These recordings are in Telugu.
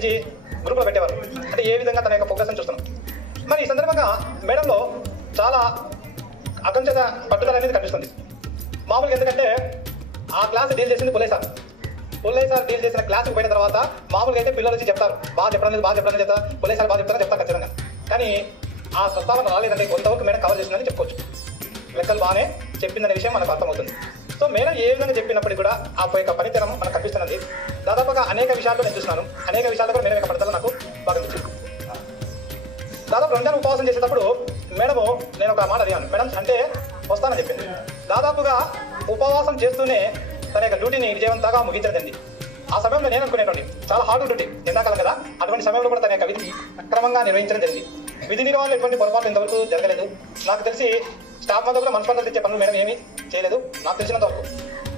సేకరించి గ్రూపులో పెట్టేవారు. అంటే ఏ విధంగా తన యొక్క ప్రోగ్రెస్ చూస్తున్నాం. మరి ఈ సందర్భంగా మేడంలో చాలా అకంచత పట్టుదల అనేది కనిపిస్తుంది. మామూలుగా ఎందుకంటే ఆ క్లాస్ డీల్ చేసింది పుల్లయ్య సార్ డీల్ చేసిన క్లాస్కి పోయిన తర్వాత మామూలుగా అయితే పిల్లలు వచ్చి చెప్తారు, బాగా చెప్పడం లేదు చెప్తా, పుల్లయ్య సార్ బాగా చెప్తారు ఖచ్చితంగా. కానీ ఆ ప్రస్తావన రాలేదంటే కొంతవరకు మేడం కవర్ చేసిందని చెప్పుకోవచ్చు. లెక్కలు బాగానే చెప్పిందనే విషయం మనకు అర్థమవుతుంది. సో మేడం ఏ విధంగా చెప్పినప్పటికీ కూడా ఆ యొక్క పనితనం మనకు కనిపిస్తున్నది. దాదాపుగా అనేక విషయాల్లో నేను చూస్తున్నాను, అనేక విషయాల్లో కూడా మేడం యొక్క పట్టుదల నాకు బాగా నచ్చింది. దాదాపు రంజాన్ ఉపవాసం చేసేటప్పుడు మేడము నేను ఒక మాట అడిగాను, మేడం అంటే వస్తానని చెప్పింది. దాదాపుగా ఉపవాసం చేస్తూనే తన యొక్క డ్యూటీని విజయవంతంగా ముగించదండి. ఆ సమయంలో నేను అనుకునేటువంటి చాలా హార్డ్ డ్యూటీ, ఎండాకాలం కదా, అటువంటి సమయంలో కూడా తన యొక్క విధిని అక్రమంగా నిర్వహించడం జరిగింది. విధి నిర్వహణలో ఎటువంటి పొరపాటు ఇంతవరకు జరగలేదు. నాకు తెలిసి స్టాఫ్ అంతా కూడా మనస్పందన తెచ్చే పనులు మేడం ఏమీ చేయలేదు. నాకు తెలిసినంత వరకు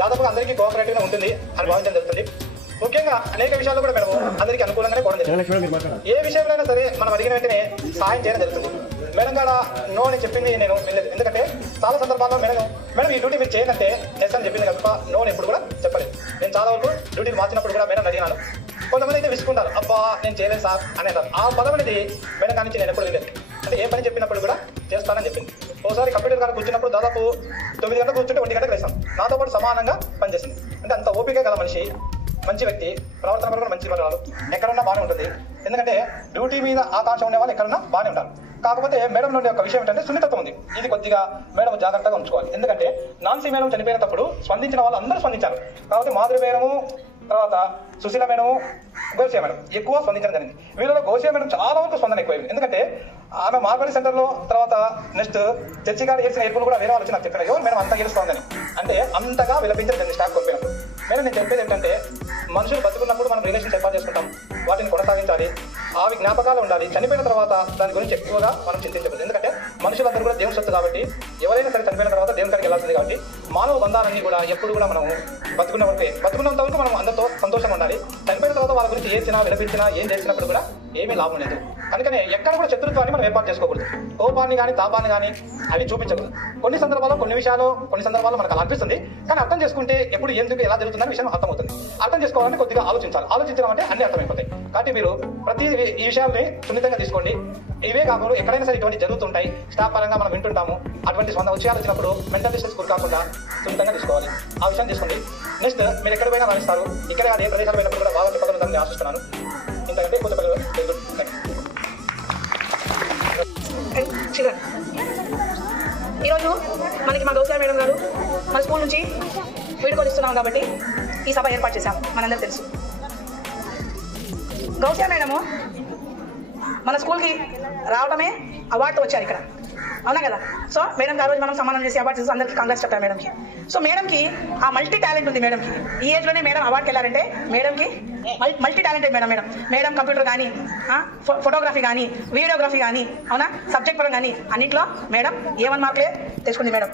దాదాపుగా అందరికీ కోఆపరేటివ్గా ఉంటుంది అని భావించడం జరుగుతుంది. ముఖ్యంగా అనేక విషయాల్లో కూడా మేడం అందరికీ అనుకూలంగానే పోవడం జరుగుతుంది. ఏ విషయంలో సరే మనం అడిగిన వెంటనే సహాయం చేయడం జరుగుతుంది. మేడం కాడ నో అని చెప్పింది నేను వెళ్ళలేదు. ఎందుకంటే చాలా సందర్భాల్లో మేడం ఈ డ్యూటీ మీరు చేయాలంటే ఎస్ అని చెప్పింది తప్ప నో ఎప్పుడు కూడా చెప్పలేదు. నేను చాలా వరకు డ్యూటీని మార్చినప్పుడు కూడా మేడం అడిగినాను. కొంతమంది అయితే విసుకుంటారు, అబ్బా నేను చేయలేదు సార్ అనేదారు. ఆ పదం అనేది మేడం కానించి నేను ఎప్పుడు వెళ్ళలేదు. అంటే ఏ పని చెప్పినప్పుడు కూడా చేస్తానని చెప్పింది. ఒకసారి కంప్యూటర్ కాడ కూర్చున్నప్పుడు దాదాపు 9 గంటలకు కూర్చుంటే 1 గంటకు వేసాం. నాతో పాటు సమానంగా పనిచేసింది. అంటే అంత ఓపిక గల మనిషి, మంచి వ్యక్తి, ప్రవర్తన కూడా మంచి పనులు, ఎక్కడున్నా బాగానే ఉంటుంది. ఎందుకంటే డ్యూటీ మీద ఆకాంక్ష ఉండే వాళ్ళు ఎక్కడున్నా బాగానే ఉంటారు. కాకపోతే మేడం నుండి ఒక విషయం ఏంటంటే సున్నితత్వం ఉంది. ఇది కొద్దిగా మేడం జాగ్రత్తగా ఉంచుకోవాలి. ఎందుకంటే నాన్సీ మేడం చనిపోయినప్పుడు స్పందించిన వాళ్ళు అందరూ స్పందించారు. కాబట్టి మాధురి మేడము, తర్వాత సుశీల మేడము, గోసియా మేడం ఎక్కువ స్పందించడం జరిగింది. వీళ్ళలో గోసియా మేడం చాలా వరకు స్పందన ఎక్కువైంది. ఎందుకంటే ఆమె మార్గడి సెంటర్లో తర్వాత నెక్స్ట్ చర్చి గారు చేసిన ఏర్పులు కూడా వేరే వాళ్ళు వచ్చి నాకు చెప్పారు, ఎవరు మేడం అంతా గెలుస్తుందని. అంటే అంతగా విలపించడం జరిగింది స్టాఫ్ కోల్పోయినప్పుడు. నేను చెప్పేది ఏంటంటే మనుషులు బతుకున్నప్పుడు మనం రిలేషన్స్ ఏర్పాటు చేసుకుంటాం, వాటిని కొనసాగించాలి, అవి జ్ఞాపకాలు ఉండాలి. చనిపోయిన తర్వాత దాని గురించి ఎక్కువగా మనం చింతించకూడదు. ఎందుకంటే మనుషులందరూ కూడా దేవుని సొత్తు కాబట్టి, ఎవరైనా సరే చనిపోయిన తర్వాత దేవుని కాడికి వెళ్ళాల్సింది కాబట్టి మానవ బంధాలన్నీ కూడా ఎప్పుడు కూడా మనం బతుకున్నంత వరకు మనం అందరితో సంతోషంగా ఉండాలి. చనిపోయిన తర్వాత వాళ్ళ గురించి ఏడ్చినా విలపించినా ఏం చేసినప్పుడు కూడా ఏమీ లాభం లేదు. అందుకనే ఎక్కడ కూడా శత్రుత్వాన్ని మనం ఏర్పాటు చేసుకోకూడదు. కోపాన్ని కానీ తాపాన్ని కానీ అవి చూపించకూడదు. కొన్ని సందర్భాల్లో మనకు అలా అనిపిస్తుంది. కానీ అర్థం చేసుకుంటే ఎప్పుడు ఎందుకు ఎలా జరుగుతుందని విషయం అర్థమవుతుంది. అర్థం చేసుకోవాలంటే కొద్దిగా ఆలోచించాలి. ఆలోచించడం అంటే అన్ని అర్థమైపోతాయి. కాబట్టి మీరు ప్రతి ఈ విషయాల్ని సున్నితంగా తీసుకోండి. ఇవే కాకుండా ఎక్కడైనా సరే ఇటువంటి జరుగుతుంటాయి, స్టాఫ్ పరంగా మనం వింటుంటాము. అటువంటి విషయాలు వచ్చినప్పుడు మెంటల్ డిస్ట్రెస్ గురి కాకుండా సున్నితంగా తీసుకోవాలి. ఆ విషయం తీసుకోండి. నెక్స్ట్ మీరు ఎక్కడ పోయినా రాణిస్తారు. ఇక్కడ ఏ ప్రదేశాలు పోయినప్పుడు కూడా బాగా చెప్పగలుగుతారని ఆశిస్తున్నాను. ఇంతకంటే కొత్త ఈరోజు మనకి మా గౌసియా మేడం గారు మన స్కూల్ నుంచి వీడుకొనిస్తున్నాం కాబట్టి ఈ సభ ఏర్పాటు చేశాము. మనందరూ తెలుసు గౌసియా మేడము మన స్కూల్కి రావడమే అవార్డుతో వచ్చారు ఇక్కడ, అవునా కదా. సో మేడం ఆ రోజు మనం సన్మానం చేసి అవార్డు చేసి అందరికీ కాంగ్రెస్ చెప్పారు మేడంకి. సో మేడంకి ఆ మల్టీ టాలెంట్ ఉంది. మేడంకి ఈ ఏజ్లోనే మేడం అవార్డుకి వెళ్ళారంటే మేడంకి మల్టీ టాలెంటెడ్ మేడం కంప్యూటర్ కానీ, ఫోటోగ్రఫీ కానీ, వీడియోగ్రఫీ కానీ, అవునా, సబ్జెక్ట్ పరం కానీ అన్నింటిలో మేడం A1 మార్కులే తెచ్చుకుంది మేడం.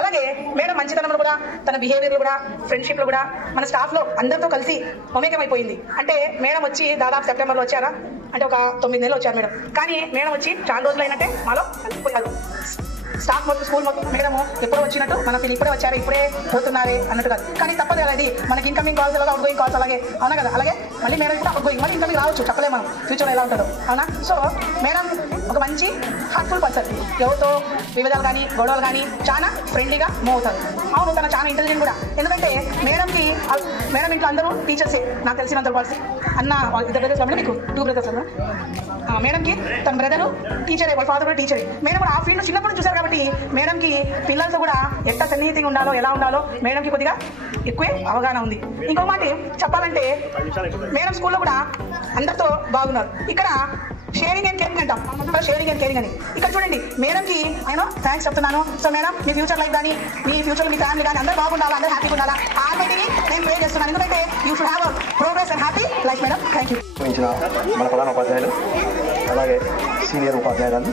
అలాగే మేడం మంచితనంలో కూడా, తన బిహేవియర్లో కూడా, ఫ్రెండ్షిప్లో కూడా మన స్టాఫ్లో అందరితో కలిసి మమేకమైపోయింది. అంటే మేడం వచ్చి దాదాపు సెప్టెంబర్లో వచ్చారా అంటే ఒక 9 నెలలు వచ్చారు మేడం. కానీ మేడం వచ్చి చాలా రోజులు అయినట్టే మాలో కలిసిపోయారు. స్టాఫ్ మొత్తం స్కూల్ మొత్తం మేడము ఎప్పుడో వచ్చినట్టు మనం ఇప్పుడే వచ్చారు ఇప్పుడే పోతున్నారే అన్నట్టు కాదు. కానీ తప్పదు కదా, ఇది మనకి ఇన్కమింగ్ కాల్స్ అలాగే అవుట్ గోయింగ్ కాల్స్ అలాగే, అవునా కదా. అలాగే మళ్ళీ మేడం కూడా అవుట్ గోయింగ్, మళ్ళీ ఇన్కమింగ్ రావచ్చు, చెప్పలేము మనం ఫ్యూచర్లో ఎలా ఉంటుందో, అవునా. సో మేడం ఒక మంచి హార్ట్ఫుల్ పర్సన్. ఎవరితో వివిధాలు కానీ గొడవలు కానీ చాలా ఫ్రెండ్లీగా మూవ్ అవుతారు. అవును, తన చాలా ఇంటెలిజెంట్ కూడా. ఎందుకంటే మేడం ఇంట్లో అందరూ టీచర్సే నాకు తెలిసినంత వాళ్ళు. అన్న ఇద్దరు బ్రదర్స్ కాబట్టి మీకు 2 బ్రదర్స్ అన్న. మేడంకి తన బ్రదరు టీచరే, వాళ్ళ ఫాదర్ కూడా టీచరే. మేడం కూడా ఆ ఫీల్డ్లో చిన్నప్పుడు చూసారు కాబట్టి మేడంకి పిల్లలతో కూడా ఎట్లా సన్నిహితంగా ఉండాలో, ఎలా ఉండాలో మేడంకి కొద్దిగా ఎక్కువే అవగాహన ఉంది. ఇంకో మాట చెప్పాలంటే మేడం స్కూల్లో కూడా అందరితో బాగున్నారు. ఇక్కడ షేరింగ్ అండ్ కేరింగ్ అంటాం, షేరింగ్ అండ్ కేరింగ్ అని. ఇక్కడ చూడండి మేడంకి ఆయన థ్యాంక్స్ చెప్తున్నాను. సో మేడం మీ ఫ్యూచర్ లైఫ్ కానీ, మీ ఫ్యూచర్ మీ ఫ్యామిలీ కానీ అందరూ బాగుండాలా, అందరూ హ్యాపీగా ఉండాలా, ఆల్రెడీ నేను ప్రే చేస్తున్నాను. ఎందుకంటే you should have progress and happy life madam. Thank you. మన ప్రధాన ఉపాధ్యాయులు అలాగే సీనియర్ ఉపాధ్యాయురాలు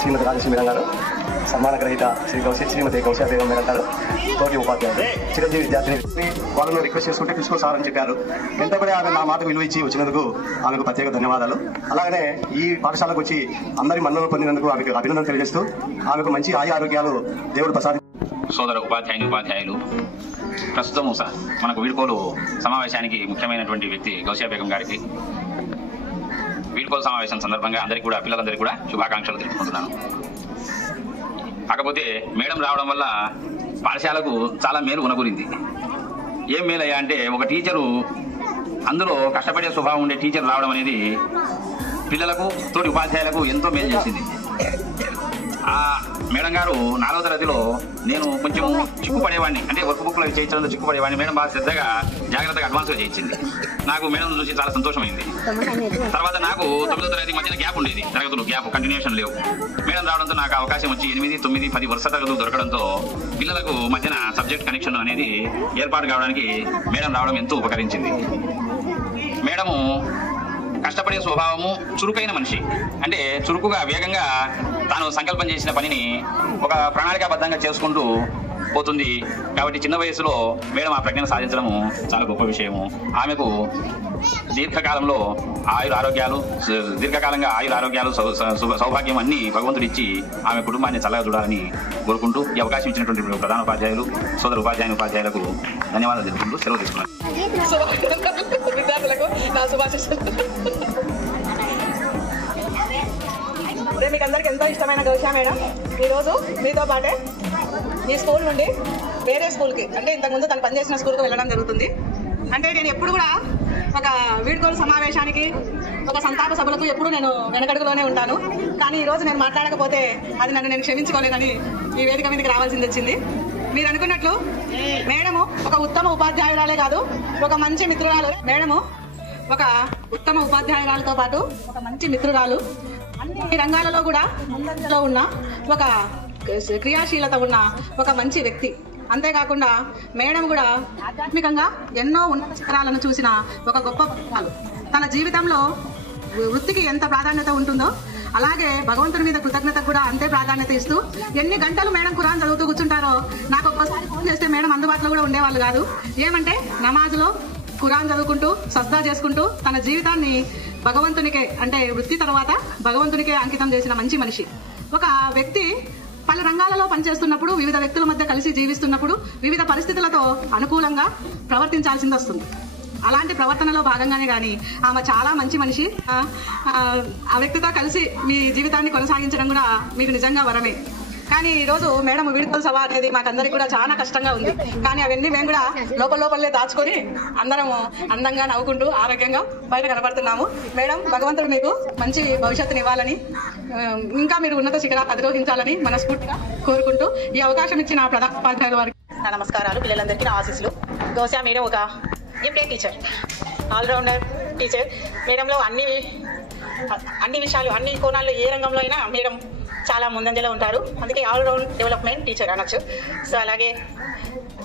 శ్రీమతి రాజశ్రీ మేడం గారు, సన్మాన గ్రహీత శ్రీమతి గౌసియా బేగం మేడం గారు, తోటి ఉపాధ్యాయులు, చిరంజీవి విద్యార్థిని వాళ్ళను రిక్వెస్ట్ చేసుకుంటే తీసుకోసారని చెప్పారు. వెంటబడి ఆమె నా మాట విలువ ఇచ్చి వచ్చినందుకు ఆమెకు ప్రత్యేక ధన్యవాదాలు. అలాగనే ఈ పాఠశాలకు వచ్చి అందరి మన్ననలు పొందినందుకు ఆమెకు అభినందన తెలియజేస్తూ ఆమెకు మంచి ఆరోగ్యాలు దేవుడు ప్రసాది. సోదర ఉపాధ్యాయులు ప్రస్తుతం మనకు వీడ్కోలు సమావేశానికి ముఖ్యమైనటువంటి వ్యక్తి గౌసియా బేగం గారికి వీడ్కోలు సమావేశం సందర్భంగా అందరికీ కూడా పిల్లలందరికీ కూడా శుభాకాంక్షలు తెలుపుకుంటున్నాను. కాకపోతే మేడం రావడం వల్ల పాఠశాలకు చాలా మేలు ఉనగురింది. ఏం మేలయ్యా అంటే, ఒక టీచరు, అందులో కష్టపడే స్వభావం ఉండే టీచర్ రావడం అనేది పిల్లలకు తోటి ఉపాధ్యాయులకు ఎంతో మేలు చేసింది. ఆ మేడం గారు 4వ తరగతిలో నేను కొంచెం చిక్కుపడేవాడిని, అంటే వర్క్ బుక్లో చేయించడంలో చిక్కుపడేవాడిని. మేడం బాగా శ్రద్ధగా జాగ్రత్తగా అడ్వాన్స్గా చేయించింది. నాకు మేడం చూసి చాలా సంతోషమైంది. తర్వాత నాకు 9వ తరగతి మధ్యన గ్యాప్ ఉండేది, తరగతులు గ్యాప్ కంటిన్యూషన్ లేవు. మేడం రావడంతో నాకు అవకాశం వచ్చి 8, 9, 10 వరుస తరగతులు దొరకడంతో పిల్లలకు మధ్యన సబ్జెక్ట్ కనెక్షన్ అనేది ఏర్పాటు కావడానికి మేడం రావడం ఎంతో ఉపకరించింది. మేడము కష్టపడే స్వభావము, చురుకైన మనిషి, అంటే చురుకుగా వేగంగా తాను సంకల్పం చేసిన పనిని ఒక ప్రణాళికాబద్ధంగా చేసుకుంటూ పోతుంది. కాబట్టి చిన్న వయసులో మేడం ఆ ప్రజ్ఞను సాధించడము చాలా గొప్ప విషయము. ఆమెకు దీర్ఘకాలంగా ఆయుర ఆరోగ్యాలు సౌభాగ్యం అన్ని భగవంతుడు ఇచ్చి ఆమె కుటుంబాన్ని చల్లగా చూడాలని కోరుకుంటూ ఈ అవకాశం ఇచ్చినటువంటి ప్రధాన ఉపాధ్యాయులు, సోదర ఉపాధ్యాయులకు ధన్యవాదాలు తెలుపుకుంటూ సెలవు తీసుకున్నాను. విద్యార్థులకు నా శుభాశిస్సులు. మీకు అందరికి ఎంతో ఇష్టమైన గౌసియా మేడం ఈరోజు మీతో పాటే ఈ స్కూల్ నుండి వేరే స్కూల్కి, అంటే ఇంతకుముందు తను పనిచేసిన స్కూల్కి వెళ్ళడం జరుగుతుంది. అంటే నేను ఎప్పుడు కూడా ఒక వీడ్కోలు సమావేశానికి, ఒక సంతాప సభలకు ఎప్పుడు నేను వెనకడుగులోనే ఉంటాను. కానీ ఈరోజు నేను మాట్లాడకపోతే అది నన్ను నేను క్షమించుకోలేనని ఈ వేదిక మీదకి రావాల్సింది వచ్చింది. మీరు అనుకున్నట్లు మేడము ఒక ఉత్తమ ఉపాధ్యాయురాలే కాదు, ఒక మంచి మిత్రురాలు. మేడము ఒక ఉత్తమ ఉపాధ్యాయురాలతో పాటు ఒక మంచి మిత్రురాలు. అన్ని రంగాలలో కూడా ముందంజలో ఉన్న, ఒక క్రియాశీలత ఉన్న ఒక మంచి వ్యక్తి. అంతేకాకుండా మేడం కూడా ఆధ్యాత్మికంగా ఎన్నో ఉన్నత శిఖరాలను చూసిన ఒక గొప్ప భక్తురాలు. తన జీవితంలో వృత్తికి ఎంత ప్రాధాన్యత ఉంటుందో అలాగే భగవంతుడి మీద కృతజ్ఞత కూడా అంతే ప్రాధాన్యత ఇస్తూ, ఎన్ని గంటలు మేడం ఖురాన్ చదువుతూ కూర్చుంటారో నాకు ఒక్కసారి ఫోన్ చేస్తే మేడం అందుబాటులో కూడా ఉండేవాళ్ళు కాదు. ఏమంటే నమాజ్లో ఖురాన్ చదువుకుంటూ, సజ్దా చేసుకుంటూ తన జీవితాన్ని భగవంతునికే, అంటే వృత్తి తర్వాత భగవంతునికే అంకితం చేసిన మంచి మనిషి. ఒక వ్యక్తి పలు రంగాలలో పనిచేస్తున్నప్పుడు, వివిధ వ్యక్తుల మధ్య కలిసి జీవిస్తున్నప్పుడు వివిధ పరిస్థితులతో అనుకూలంగా ప్రవర్తించాల్సింది వస్తుంది. అలాంటి ప్రవర్తనలో భాగంగానే కానీ ఆమె చాలా మంచి మనిషి. ఆ వ్యక్తితో కలిసి మీ జీవితాన్ని కొనసాగించడం కూడా మీకు నిజంగా వరమే. కానీ ఈరోజు మేడం వీడ్కోలు సభ అనేది మాకందరికి కూడా చాలా కష్టంగా ఉంది. కానీ అవన్నీ మేము కూడా లోపలే దాచుకొని అందరం అందంగా నవ్వుకుంటూ ఆరోగ్యంగా బయట కనబడుతున్నాము. మేడం, భగవంతుడు మీకు మంచి భవిష్యత్తుని ఇవ్వాలని, ఇంకా మీరు ఉన్నత శిఖరాలు అధిరోహించాలని మనస్ఫూర్తిగా కోరుకుంటూ ఈ అవకాశం ఇచ్చిన ప్రధాన ఉపాధ్యాయుల వారికి నా నమస్కారాలు. పిల్లలందరికీ నా ఆశీస్సులు. గౌసియా మేడం ఒక ఎంప్లాయ్ టీచర్, ఆల్రౌండర్ టీచర్. మేడంలో అన్ని విషయాలు, అన్ని కోణాల్లో, ఏ రంగంలో అయినా మేడం చాలా ముందంజలో ఉంటారు. అందుకే ఆల్రౌండ్ డెవలప్మెంట్ టీచర్ అనొచ్చు. సో అలాగే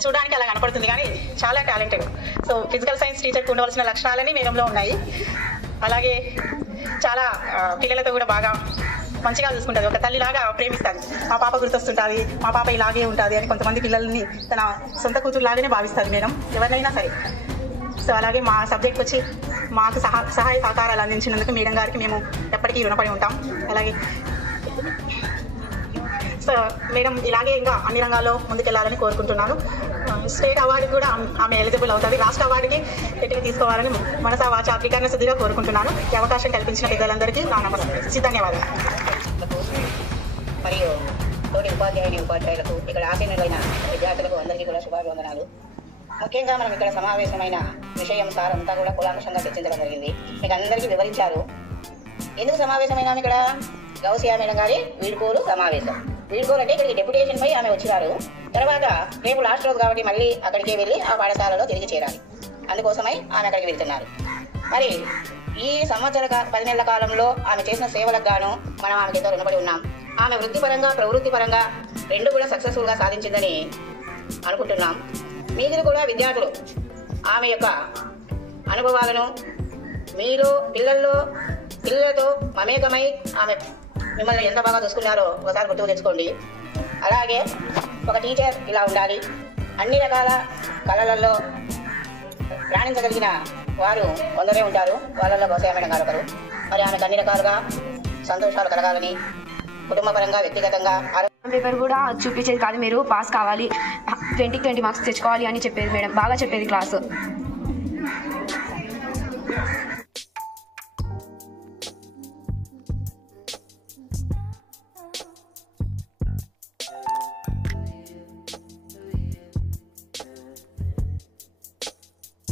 చూడడానికి అలా కనపడుతుంది కానీ చాలా టాలెంటెడ్. సో ఫిజికల్ సైన్స్ టీచర్కి ఉండవలసిన లక్షణాలన్నీ మేడంలో ఉన్నాయి. అలాగే చాలా పిల్లలతో కూడా బాగా మంచిగా చూసుకుంటుంది. ఒక తల్లిలాగా ప్రేమిస్తుంది. మా పాప గుర్తొస్తుంటుంది, మా పాప ఇలాగే ఉంటుంది అని కొంతమంది పిల్లల్ని తన సొంత కూతురులాగానే భావిస్తుంది మేడం, ఎవరినైనా సరే. సో అలాగే మా సబ్జెక్ట్కి వచ్చి మాకు సహాయ సహకారాలు అందించినందుకు మేడం గారికి మేము ఎప్పటికీ రుణపడి ఉంటాం. అలాగే సో మేడం ఇలాగే ఇంకా అన్ని రంగాల్లో ముందుకెళ్లాలని కోరుకుంటున్నాను. స్టేట్ అవార్డుకి కూడా ఆమె ఎలిజిబుల్ అవుతుంది. రాష్ట్ర అవార్డుకి ఎట్టిగా తీసుకోవాలని మనసా వాచా త్రికరణ శుద్ధిగా కోరుకుంటున్నాను. ఈ అవకాశం కల్పించిన పెద్దలందరికీ నా నమస్కారం, ధన్యవాదాలు. మరియు తోటి ఉపాధ్యాయులకు, ఇక్కడ ఆసీనులైన విద్యార్థులకు అందరికీ కూడా శుభాభివందనాలు. ముఖ్యంగా మనం ఇక్కడ సమావేశమైన విషయం సారంతా కూడా కులాంశంగా చర్చించడం జరిగింది. మీకు అందరికీ వివరించారు. ఎందుకు సమావేశమైనా ఇక్కడ గౌసియా మేడం గారి వీడ్కోలు సమావేశం. వీడ్కోలు అంటే ఇక్కడికి డెప్యుటేషన్ పై ఆమె వచ్చినారు. తర్వాత రేపు లాస్ట్ రోజు కాబట్టి మళ్ళీ అక్కడికే వెళ్ళి ఆ పాఠశాలలో తిరిగి చేరాలి. అందుకోసమై ఆమె అక్కడికి వెళ్తున్నారు. మరి ఈ సంవత్సర 10 నెలల కాలంలో ఆమె చేసిన సేవలకు గాను మనం ఆమెకి ఎంతో రుణపడి ఉన్నాం. ఆమె వృత్తిపరంగా, ప్రవృత్తి పరంగా రెండు కూడా సక్సెస్ఫుల్గా సాధించిందని అనుకుంటున్నాం. మీరు కూడా విద్యార్థులు ఆమె యొక్క అనుభవాలను, మీరు పిల్లలతో మమేకమై ఆమె మిమ్మల్ని ఎంత బాగా చూసుకున్నారో ఒకసారి గుర్తుకు తెచ్చుకోండి. అలాగే ఒక టీచర్ ఇలా ఉండాలి. అన్ని రకాల కళలలో రాణించగలిగిన వారు కొందరే ఉంటారు. వాళ్ళలో గౌసియా మేడం గారు ఒకరు. మరి ఆమెకు అన్ని రకాలుగా సంతోషాలు కలగాలని, కుటుంబపరంగా, వ్యక్తిగతంగా పేపర్ కూడా చూపించేది కాదు, మీరు పాస్ కావాలి 20 మార్క్స్ తెచ్చుకోవాలి అని చెప్పేది మేడం. బాగా చెప్పేది క్లాసు.